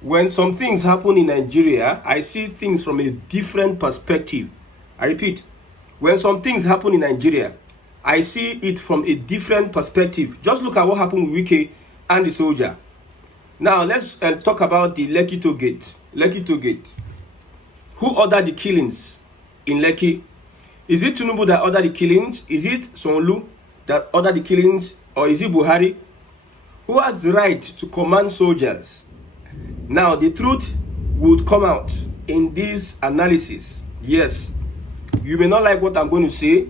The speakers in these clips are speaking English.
When some things happen in Nigeria, I see things from a different perspective. I repeat, when some things happen in Nigeria, I see it from a different perspective. Just look at what happened with Wike and the soldier. Now, let's talk about the Lekki toll gate. Lekki toll gate. Who ordered the killings in Lekki? Is it Tinubu that ordered the killings? Is it Sonlu that ordered the killings? Or is it Buhari? Who has the right to command soldiers? Now, the truth would come out in this analysis. Yes, you may not like what I'm going to say,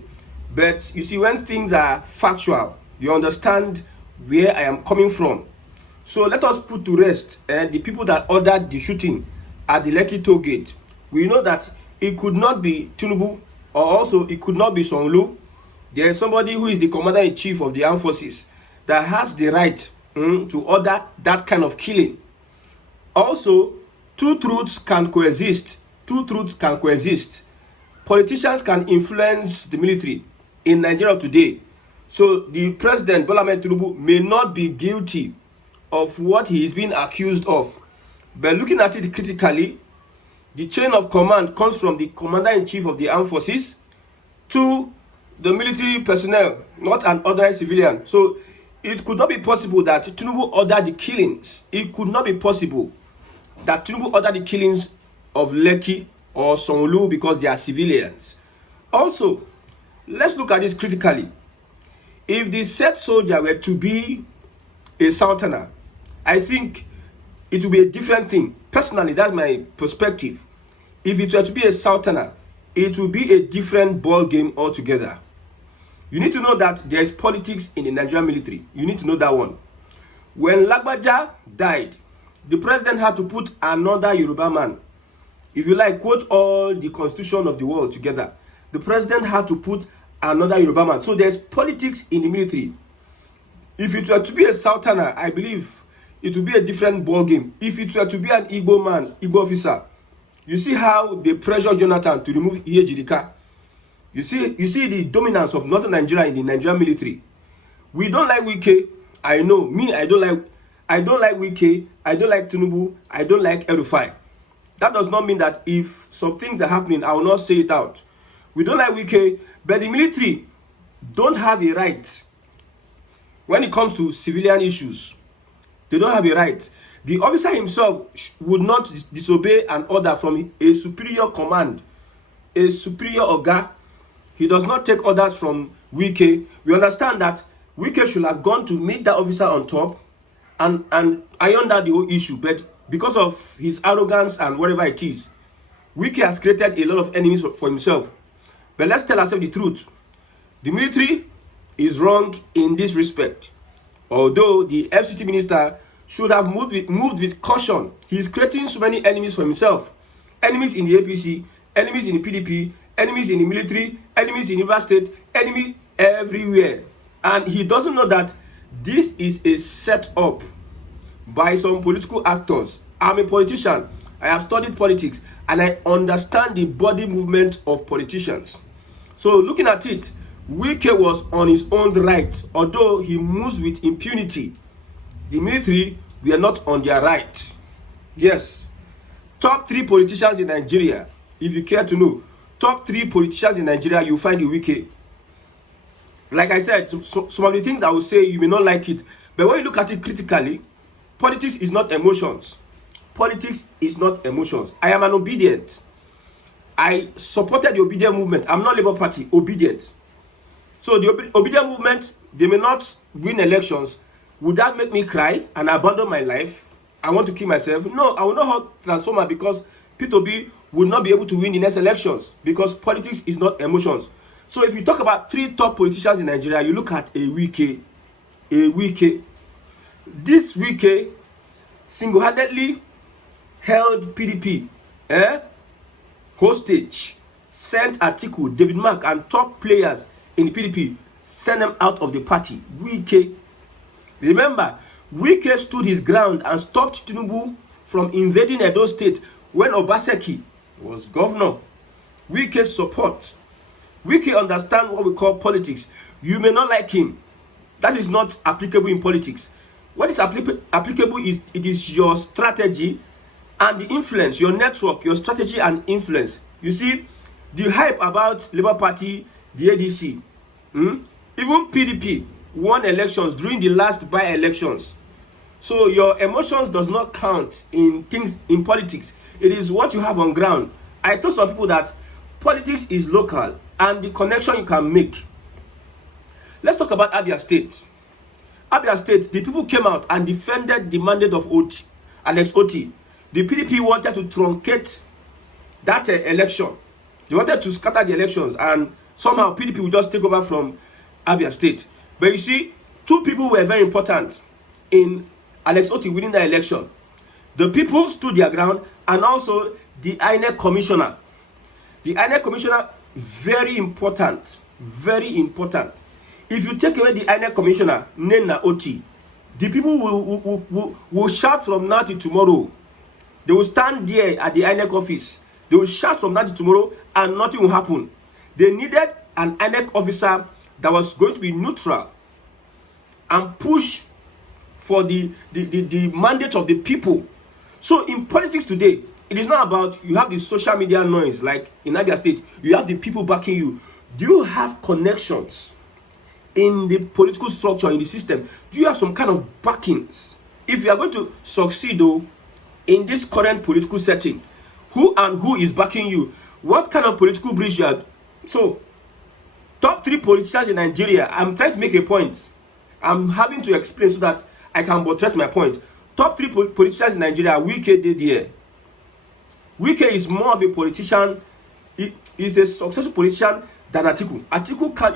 but you see, when things are factual, you understand where I am coming from. So let us put to rest the people that ordered the shooting at the Lekki toll gate. We know that it could not be Tinubu, or also it could not be Sonlu. There is somebody who is the commander-in-chief of the armed forces that has the right to order that kind of killing. Also, two truths can coexist. Two truths can coexist. Politicians can influence the military in Nigeria today. So the president, Bola Ahmed Tinubu, may not be guilty of what he is being accused of. But looking at it critically, the chain of command comes from the commander-in-chief of the armed forces to the military personnel, not an ordinary civilian. So it could not be possible that Tinubu ordered the killings. It could not be possible that Tinubu ordered the killings of Lekki or Sonlu because they are civilians. Also, let's look at this critically. If the said soldier were to be a southerner, I think it would be a different thing. Personally, that's my perspective. If it were to be a southerner, it would be a different ball game altogether. You need to know that there is politics in the Nigerian military. You need to know that one. When Lagbaja died, the president had to put another Yoruba man. If you like, quote all the constitution of the world together. The president had to put another Yoruba man. So there's politics in the military. If it were to be a southerner, I believe it would be a different ball game. If it were to be an Igbo man, Igbo officer, you see how they pressure Jonathan to remove Iyejidika. You see the dominance of Northern Nigeria in the Nigerian military. We don't like Wike. I know. Me, I don't like Wike. I don't like Tinubu. I don't like El-Rufai. That does not mean that if some things are happening, I will not say it out. We don't like Wike, but the military don't have a right when it comes to civilian issues. They don't have a right. The officer himself would not disobey an order from a superior command, a superior oga. He does not take orders from Wike. We understand that Wike should have gone to meet that officer on top and iron out the whole issue. But because of his arrogance and whatever it is, Wike has created a lot of enemies for himself. But let's tell ourselves the truth. The military is wrong in this respect. Although the FCT minister should have moved with caution. He is creating so many enemies for himself. Enemies in the APC, enemies in the PDP, enemies in the military, enemies in Naval State, enemy everywhere. And he doesn't know that this is a setup by some political actors. I'm a politician. I have studied politics and I understand the body movement of politicians. So looking at it, Wike was on his own right, although he moves with impunity. The military were not on their right. Yes. Top 3 politicians in Nigeria, if you care to know, top 3 politicians in Nigeria, you find the Wike. Like I said, some of the things I will say, you may not like it. But when you look at it critically, politics is not emotions. Politics is not emotions. I am an obedient. I supported the obedient movement. I'm not Labour Party, obedient. So the obedient movement, they may not win elections. Would that make me cry and abandon my life? I want to kill myself? No, I will not hold transformer because P2B will not be able to win the next elections because politics is not emotions. So if you talk about 3 top politicians in Nigeria, you look at a Wike. This Wike single-handedly held PDP hostage, sent Atiku, David Mark, and top players in the PDP, sent them out of the party. Wike. Remember, Wike stood his ground and stopped Tinubu from invading Edo State when Obaseki was governor. Wike support. Wike understand what we call politics. You may not like him. That is not applicable in politics. What is applicable is it is your strategy and the influence, your network, your strategy and influence. You see, the hype about Labour Party, the ADC, even PDP won elections during the last by-elections. So your emotions does not count in things in politics. It is what you have on ground. I told some people that politics is local and the connection you can make. Let's talk about Abia State. Abia State, the people came out and defended the mandate of Alex Oti. The PDP wanted to truncate that election. They wanted to scatter the elections, and somehow PDP will just take over from Abia State. But you see, two people were very important in Alex Oti winning the election. The people stood their ground, and also the INEC commissioner. The INEC commissioner, very important. Very important. If you take away the INEC commissioner, Nena Oti, the people will shout from now till tomorrow. They will stand there at the INEC office. They will shout from now till tomorrow and nothing will happen. They needed an INEC officer that was going to be neutral and push for the mandate of the people. So in politics today, it is not about you have the social media noise like in Abia State. You have the people backing you. Do you have connections in the political structure, in the system? Do you have some kind of backings? If you are going to succeed though in this current political setting, who is backing you? What kind of political bridge you are? So top 3 politicians in Nigeria, I'm trying to make a point. I'm having to explain so that I can buttress my point. Top 3 politicians in Nigeria, Wike did here. Wike is more of a politician. He is a successful politician than Atiku.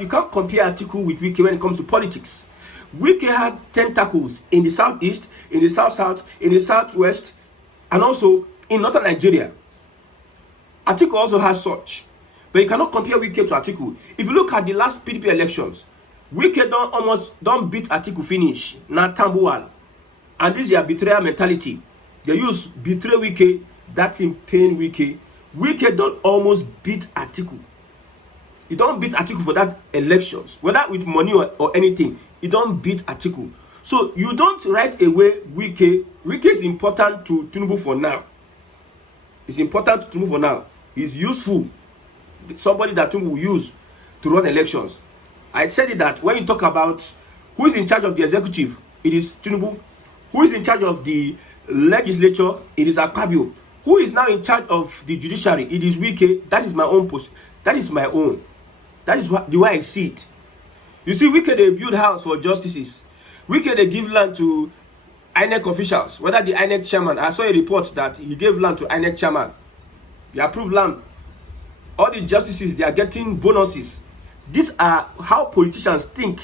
You can't compare Atiku with Wike when it comes to politics. Wike had tentacles in the southeast, in the south, in the southwest, and also in northern Nigeria. Atiku also has such. But you cannot compare Wike to Atiku. If you look at the last PDP elections, Wike don't beat Atiku finish. Now Tambuwal. And this is their betrayal mentality. They use betray Wike, that's in pain Wike. Wike don't almost beat Atiku. He don't beat Atiku for that elections. Whether with money or anything, he don't beat Atiku. So you don't right away Wike. Wike is important to Tinubu for now. It's important to Tinubu for now. He's useful. Somebody that Tinubu will use to run elections. I said it that when you talk about who is in charge of the executive, it is Tinubu. Who is in charge of the legislature, it is Akpabio. Who is now in charge of the judiciary, it is Wike. That is my own post. That is my own. That is the way I see it. You see, Wike, they build house for justices. Wike, they give land to INEC officials. Whether the INEC chairman, I saw a report that he gave land to INEC chairman. He approved land. All the justices, they are getting bonuses. These are how politicians think.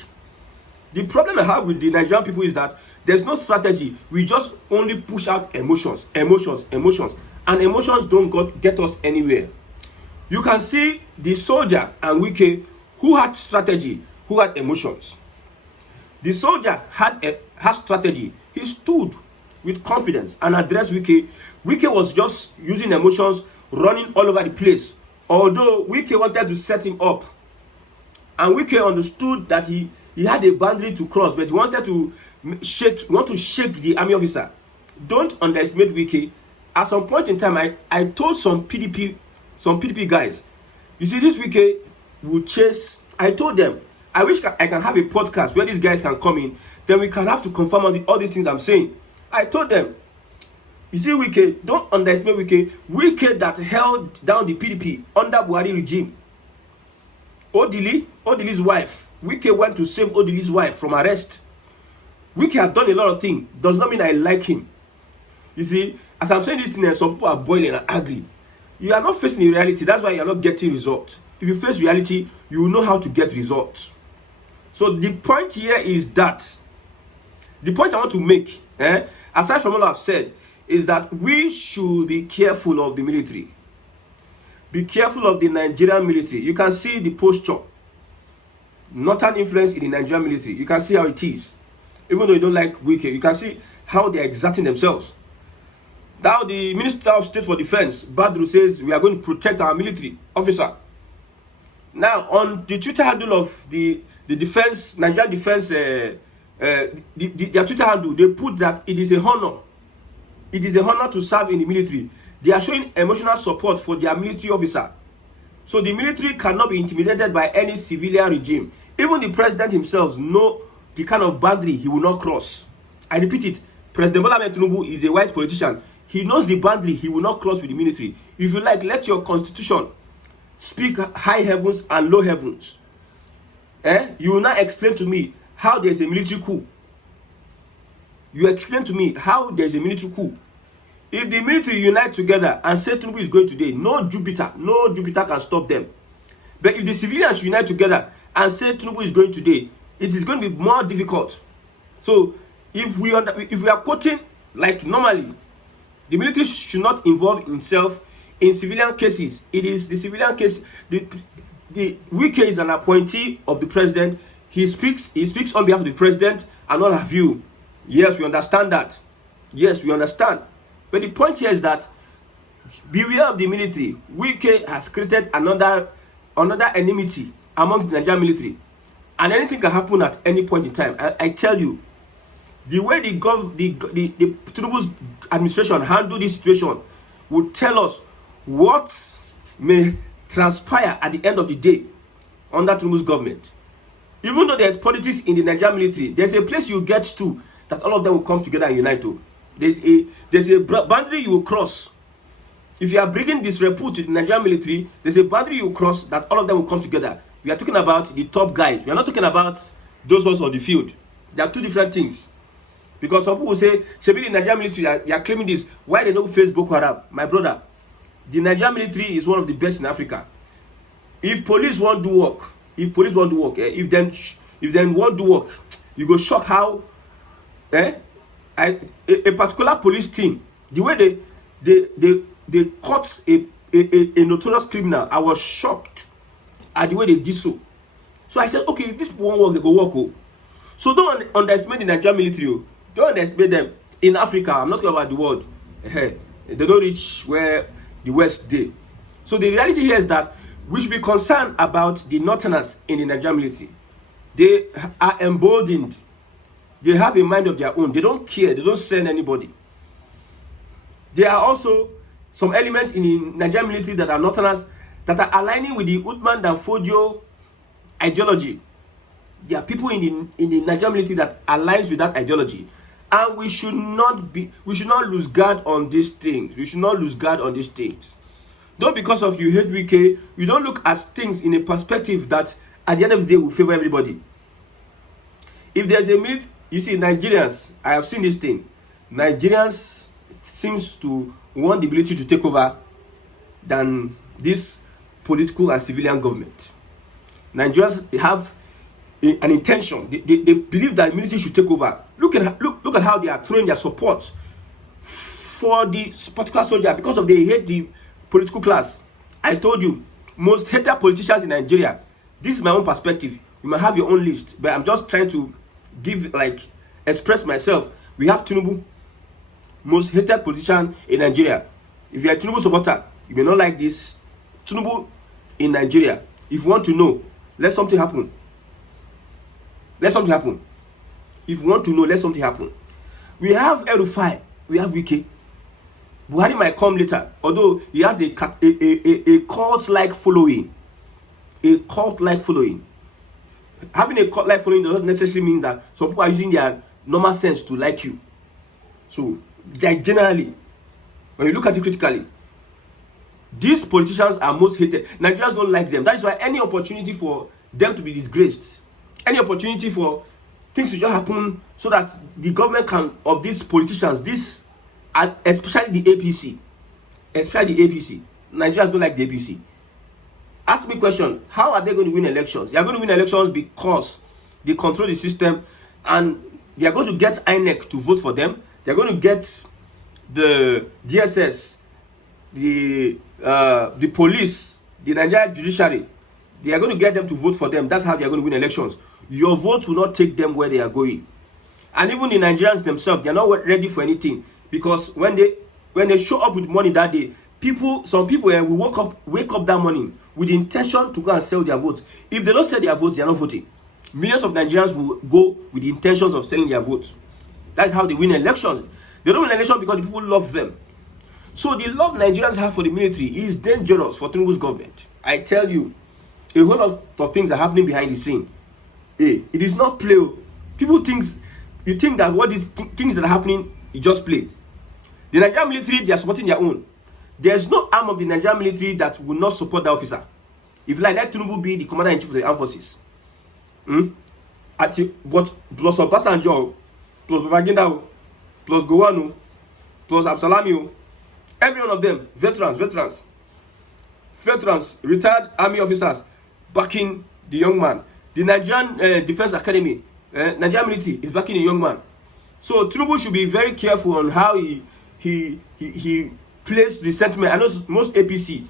The problem I have with the Nigerian people is that there's no strategy. We just only push out emotions. And emotions don't get us anywhere. You can see the soldier and Wike who had strategy, who had emotions. The soldier had strategy. He stood with confidence and addressed Wike. Wike was just using emotions, running all over the place. Although Wike wanted to set him up. And Wike understood that he had a boundary to cross, but he wanted to shake the army officer. Don't underestimate Wike. At some point in time, I told some PDP guys, you see, this Wike will chase. I told them, I wish I can have a podcast where these guys can come in. Then we can have to confirm all these things I'm saying. I told them, you see, Wike, don't underestimate Wike. Wike that held down the PDP under Buhari regime. Odili's wife. Wike went to save Odili's wife from arrest. Wike has done a lot of things. Does not mean I like him. You see, as I'm saying this thing, some people are boiling and angry. You are not facing reality. That's why you are not getting results. If you face reality, you will know how to get results. So the point here is that, the point I want to make, aside from all I've said, is that we should be careful of the military. Be careful of the Nigerian military. You can see the posture. Northern influence in the Nigerian military. You can see how it is. Even though you don't like Wike, you can see how they are exerting themselves. Now the Minister of State for Defense, Badru, says we are going to protect our military officer. Now on the Twitter handle of the defense, Nigerian defense, their Twitter handle, they put that it is a honor it is a honor to serve in the military. They are showing emotional support for their military officer. So the military cannot be intimidated by any civilian regime. Even the president himself knows the kind of boundary he will not cross. I repeat it, President Bola Ahmed Tinubu is a wise politician. He knows the boundary he will not cross with the military. If you like, let your constitution speak high heavens and low heavens. You will not explain to me how there is a military coup. You explain to me how there is a military coup. If the military unite together and say Tinubu is going today, no Jupiter can stop them. But if the civilians unite together and say Tinubu is going today, it is going to be more difficult. So if we are quoting like normally, the military should not involve himself in civilian cases. It is the civilian case. The Wike is an appointee of the president. He speaks on behalf of the president and all of you. Yes, we understand that. Yes, we understand. But the point here is that beware of the military. Wike has created another enmity amongst the Nigerian military, and anything can happen at any point in time. I tell you, the way the Tinubu's administration handle this situation would tell us what may transpire at the end of the day under Tinubu's government. Even though there's politics in the Nigerian military, there's a place you get to that all of them will come together and unite to. There's a boundary you will cross. If you are bringing disrepute to the Nigerian military, there's a boundary you will cross that all of them will come together. We are talking about the top guys. We are not talking about those ones on the field. There are two different things. Because some people will say, Shebi, the Nigerian military, you are claiming this. Why they don't face Boko Haram? My brother, the Nigerian military is one of the best in Africa. If police won't do work, if them won't do work, you go shock how a particular police team, the way they caught a notorious criminal, I was shocked at the way they did so. So I said, okay, if these people won't work, they go work. Oh. So don't underestimate the Nigerian military. Oh. Don't underestimate them. In Africa, I'm not talking about the world. They don't reach where the West did. So the reality here is that we should be concerned about the Northerners in the Nigerian military. They are emboldened. They have a mind of their own. They don't care. They don't send anybody. There are also some elements in the Nigerian military that are Northerners that are aligning with the Uthman Danfodio ideology. There are people in the Nigerian military that aligns with that ideology. And we should not lose guard on these things. We should not lose guard on these things. Not because of you hate Wike, you don't look at things in a perspective that at the end of the day will favor everybody. If there's a military, you see, Nigerians, I have seen this thing. Nigerians seems to want the military to take over than this political and civilian government. Nigerians have an intention. They believe that the military should take over. Look at how they are throwing their support for the particular soldier because of they hate the political class. I told you, most hated politicians in Nigeria. This is my own perspective. You might have your own list, but I'm just trying to express myself. We have Tinubu, most hated politician in Nigeria. If you're a Tinubu supporter, you may not like this. Tinubu in Nigeria. If you want to know, let something happen. Let something happen. If you want to know, let something happen. We have El-Rufai, we have Wike. Buhari might come later, although he has a cult-like following. A cult-like following. Having a cult-like following does not necessarily mean that some people are using their normal sense to like you. So, generally, when you look at it critically, these politicians are most hated. Nigerians don't like them. That is why any opportunity for them to be disgraced, any opportunity for things to just happen so that the government can, of these politicians, especially the APC, Nigerians don't like the APC. Ask me a question, how are they going to win elections? They are going to win elections because they control the system and they are going to get INEC to vote for them. They are going to get the DSS, the police, the Nigerian Judiciary. They are going to get them to vote for them. That's how they are going to win elections. Your vote will not take them where they are going. And even the Nigerians themselves, they are not ready for anything. Because when they show up with money that day, some people will wake up that morning with the intention to go and sell their votes. If they don't sell their votes, they are not voting. Millions of Nigerians will go with the intentions of selling their votes. That's how they win elections. They don't win election because the people love them. So the love Nigerians have for the military is dangerous for Tinubu's government. I tell you, a whole lot of things are happening behind the scene. Hey, it is not play. People you think that what these things that are happening is just play. The Nigerian military, they are supporting their own. There's no arm of the Nigerian military that will not support the officer. If like that, Tinubu be the commander-in-chief of the armed forces. But plus Obasanjo, plus Babangida, plus Gowanu, plus Absalami, every one of them, veterans, retired army officers backing the young man. The Nigerian Defense Academy, Nigerian military is backing a young man. So Tinubu should be very careful on how he plays the sentiment. I know most APC,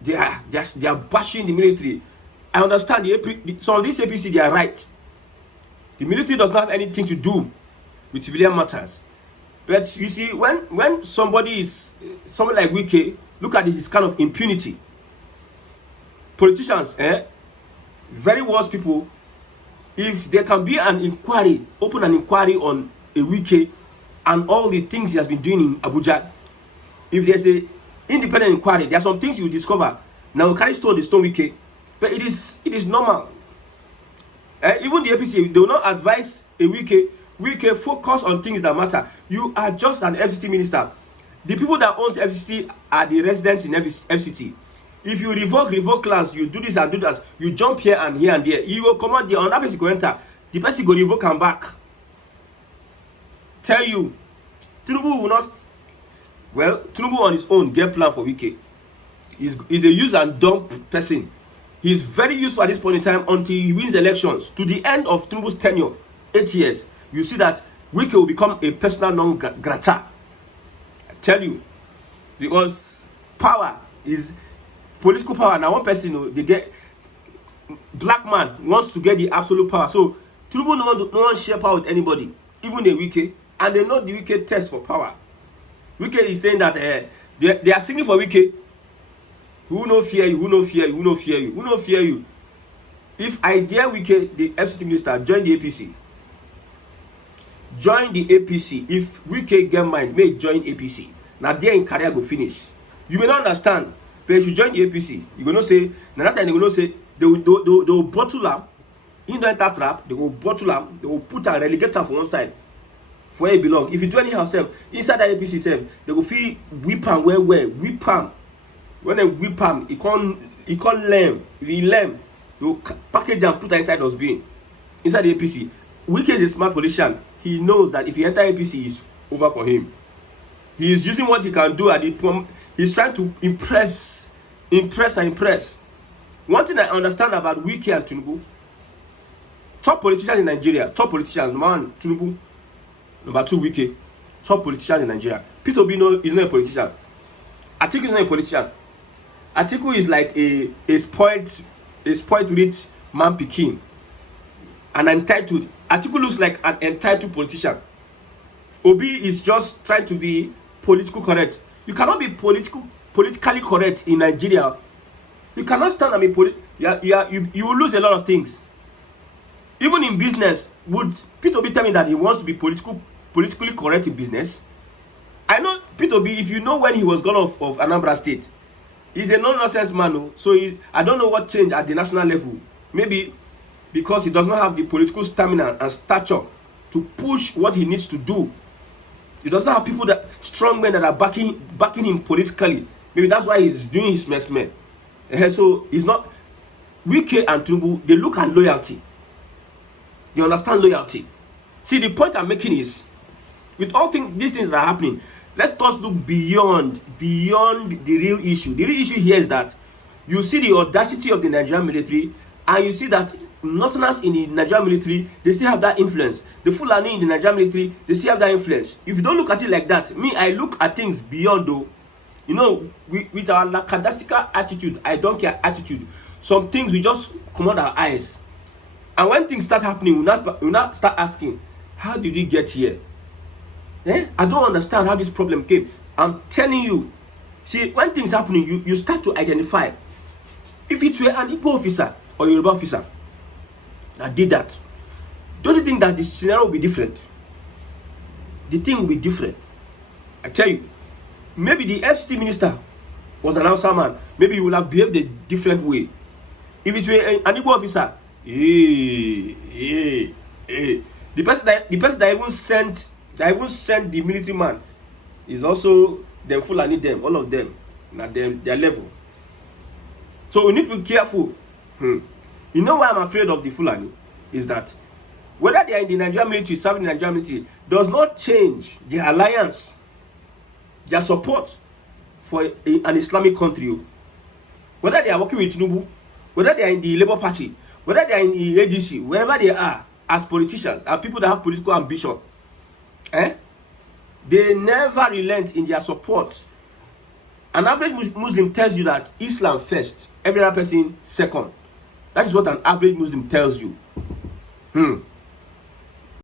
they are bashing the military. I understand some of these APC, they are right. The military does not have anything to do with civilian matters. But you see, when somebody like Wike, look at his kind of impunity. Politicians, very worse people. If there can be an inquiry, open an inquiry on a Wike and all the things he has been doing in Abuja, if there's a independent inquiry, there are some things you will discover. Now you carry stone Wike, but it is normal. Even the APC, they will not advise a Wike focus on things that matter. You are just an FCT minister. The people that owns FCT are the residents in FCT. If you revoke lands, you do this and do that, you jump here and there, you will come out there, on that person go enter, the person go revoke and back. Tell you, Tinubu will not, Tinubu on his own get plan for Wike. He's a use and dump person. He's very useful at this point in time until he wins elections. To the end of Tinubu's tenure, 8 years, you see that Wike will become a personal non grata. I tell you, because power is political power. Now one person, they get, black man wants to get the absolute power. So Tinubu no one share power with anybody, even the Wike, and they know the Wike test for power. Wike is saying that they are singing for Wike. Who no fear you? Who no fear you? Who no fear you? Who no fear you? If I dare Wike, the FCT minister, join the APC. Join the APC. If Wike get mind, may join APC. Now there in career go finish. You may not understand, but if you join the APC, you gonna say, now that time they gonna say they will bottle up. In the enter trap, they will bottle up. They will put a relegator for one side, for where he belong. If you join him yourself inside the APC self, they will feel whip him whip him. When they whip him, he can't lame. If he lame, they will package and put inside us being inside the APC. Wike is a smart politician. He knows that if he enter APC, it's over for him. He is using what he can do at the point. He's trying to impress. One thing I understand about Wike and Tinubu, top politicians in Nigeria, top politicians, man, Tinubu, number 2, Wike, top politicians in Nigeria. Peter Obi is not a politician. Atiku is not a politician. Atiku is like a spoiled rich man pikin. An entitled. Atiku looks like an entitled politician. Obi is just trying to be political correct. You cannot be politically correct in Nigeria. You cannot stand and be you will lose a lot of things. Even in business, would Peter Obi tell me that he wants to be politically correct in business? I know Peter Obi, if you know when he was gone off of Anambra State, he's a no-nonsense man. So I don't know what changed at the national level. Maybe because he does not have the political stamina and stature to push what he needs to do. He does not have people strong men that are backing him politically. Maybe that's why he's doing his mess. So he's not. Wike and Tinubu, they look at loyalty. They understand loyalty. See, the point I'm making is, with all these things that are happening, let us look beyond the real issue. The real issue here is that you see the audacity of the Nigerian military, and you see that Northerners in the Nigerian military, they still have that influence. The Fulani in the Nigerian military, they still have that influence. If you don't look at it like that, I look at things beyond though. You know, with our lackadaisical attitude, I don't care attitude, some things we just come out our eyes. And when things start happening, we not start asking, how did we get here? I don't understand how this problem came. I'm telling you. See, when things happening, you start to identify. If it were an Igbo officer or Yoruba officer that did that, don't you think that the scenario will be different? the thing will be different. I tell you, maybe the FCT minister was an Hausa man, maybe he would have behaved a different way. If it were an Igbo officer, the person that even sent the military man is also them Fulani, them, all of them, at their level. So we need to be careful. You know why I'm afraid of the Fulani? Is that whether they are in the Nigerian military, serving the Nigerian military, does not change their alliance, their support for an Islamic country. Whether they are working with Tinubu, whether they are in the Labour Party, whether they are in the ADC, wherever they are, as politicians, as people that have political ambition, they never relent in their support. An average Muslim tells you that Islam first, every other person second. That is what an average Muslim tells you.